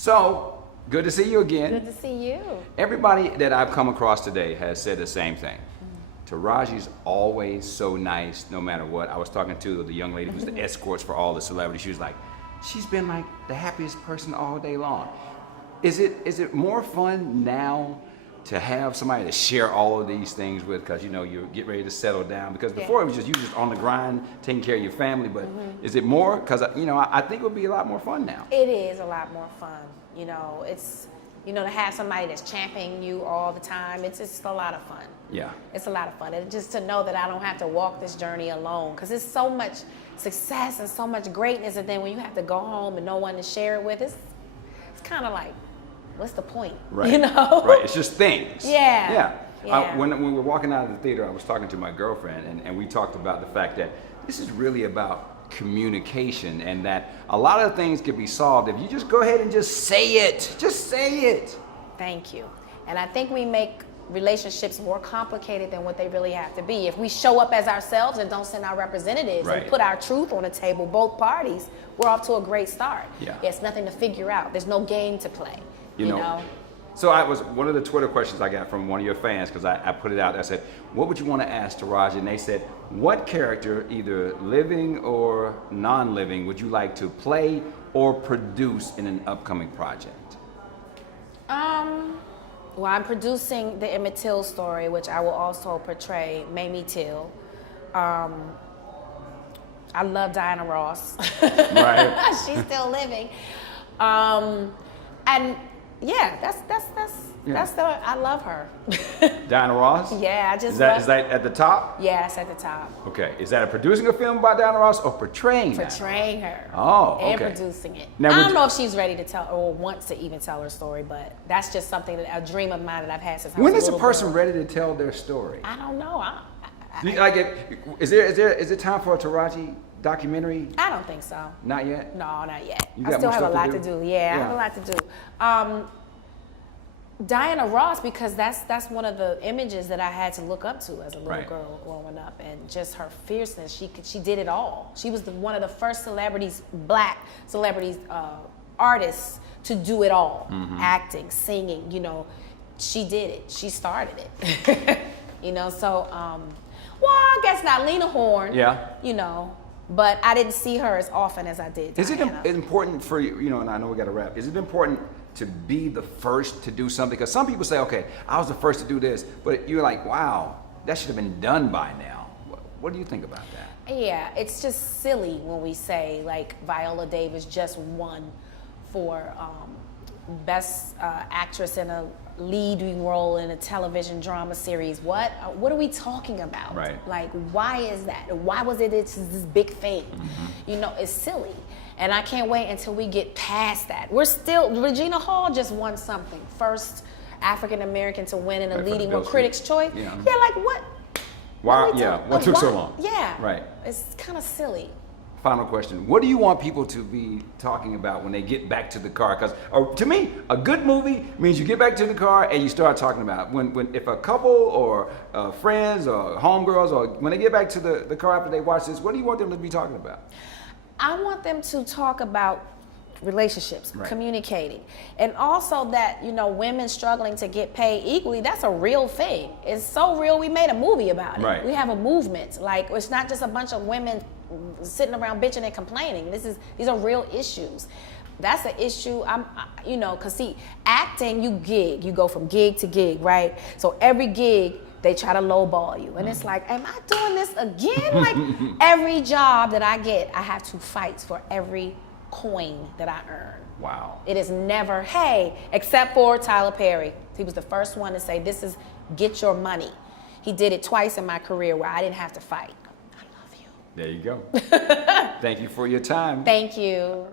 So, good to see you again. Good to see you. Everybody that I've come across today has said the same thing. Taraji's always so nice, no matter what. I was talking to the young lady who's the escorts for all the celebrities. She was like, she's been like the happiest person all day long. Is it more fun now to have somebody to share all of these things with, because you know you get ready to settle down? Because before it was just you just on the grind taking care of your family, but is it more? Because you know I think it would be a lot more fun now. It is a lot more fun. You know, it's to have somebody that's championing you all the time. It's just a lot of fun. Yeah, it's a lot of fun, and just to know that I don't have to walk this journey alone, because it's so much success and so much greatness, and then when you have to go home and no one to share it with, it's kind of like, what's the point? Right. You know? Right. It's just things. Yeah. Yeah. When we were walking out of the theater, I was talking to my girlfriend, and we talked about the fact that this is really about communication, and that a lot of things can be solved if you just go ahead and just say it. Just say it. Thank you. And I think we make relationships more complicated than what they really have to be. If we show up as ourselves and don't send our representatives and put our truth on the table, both parties, we're off to a great start. Yeah. It's nothing to figure out. There's no game to play. You know? So one of the Twitter questions I got from one of your fans, because I put it out, I said, what would you want to ask Taraji? And they said, what character, either living or non-living, would you like to play or produce in an upcoming project? Well, I'm producing the Emmett Till story, which I will also portray Mamie Till. I love Diana Ross. Right. She's still living. And yeah, that's I love her. Diana Ross? Yeah, I just is that at the top? Yeah, it's at the top. Okay. Is that producing a film by Diana Ross or portraying her? Portraying her. Oh, okay. And producing it. Now, I don't know if she's ready to tell or wants to even tell her story, but that's just something a dream of mine that I've had since I was a little girl. When is a person ready to tell their story? I don't know. Is there time for a Taraji documentary? I don't think so. Not yet? No, not yet. You I still have a lot to do. Yeah, I have a lot to do. Diana Ross, because that's one of the images that I had to look up to as a little girl growing up, and just her fierceness. She did it all. She was one of the first black celebrities, artists to do it all. Acting, singing, she did it. She started it. So well, I guess not Lena Horne. Yeah. But I didn't see her as often as I did Diana. Is it important for you, and I know we got to wrap, is it important to be the first to do something? Because some people say, okay, I was the first to do this, but you're like, wow, that should have been done by now. What do you think about that? Yeah, it's just silly when we say like Viola Davis just won for best actress in a leading role in a television drama series. What are we talking about? Right. Like, why is that? Why was it's this big thing? It's silly. And I can't wait until we get past that. Regina Hall just won something. First African American to win in a leading role, Critics' Choice. Yeah, like what? Why? What took so long? Yeah. Right. It's kind of silly. Final question. What do you want people to be talking about when they get back to the car? Because to me, a good movie means you get back to the car and you start talking about it. If a couple or friends or homegirls, or when they get back to the car after they watch this, what do you want them to be talking about? I want them to talk about relationships, communicating, and also that women struggling to get paid equally. That's a real thing. It's so real. We made a movie about it. Right. We have a movement. Like, it's not just a bunch of women sitting around bitching and complaining. These are real issues. That's an issue. Cause see, acting, you go from gig to gig, right? So every gig, they try to lowball you. And it's like, am I doing this again? Like, every job that I get, I have to fight for every coin that I earn. Wow. It is never, hey, except for Tyler Perry. He was the first one to say, this is get your money. He did it twice in my career where I didn't have to fight. I love you. There you go. Thank you for your time. Thank you.